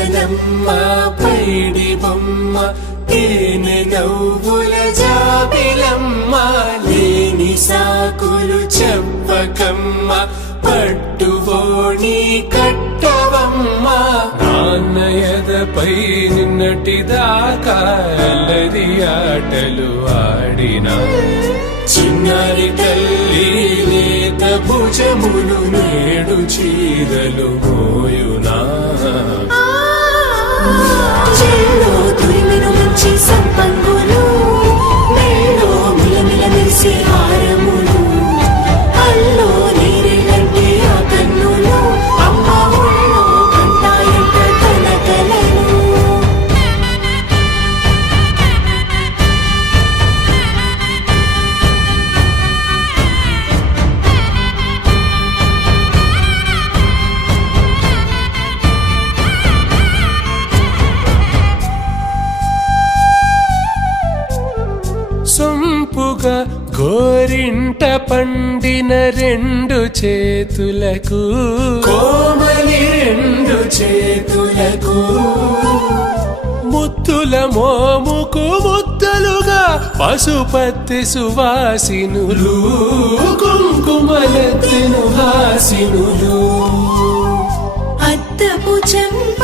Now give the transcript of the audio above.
కదమ్మ పైడి బొమ్మ తేనె నవ్వుల జాబిలమ్మ లేని సాకులు చెప్పకమ్మ పట్టువోణి కట్టవమ్మ నాన్నయదపై నిన్నటిదాకా అల్లరి ఆటలు ఆడినా చిన్నారి తల్లి లేత భుజములు నేడు చీరలు మోయునా చెల్లో తురిమిను మంచి సంపంగులు మేలో మిలమిల మెరిసే హారములు అల్లో నీరెళ్ళంటే ఆ కన్నులు అమ్మ ఒళ్ళో కంటాయంట తన కలలు సొంపుగా గోరింట పండిన రెండు చేతులకు కోమలి రెండు చేతులకు ముత్తుల మోముకు ముద్దలుగా పశుపతి సువాసినులు కుంకుమలెత్తెను హాసినులు అద్దపు చెంప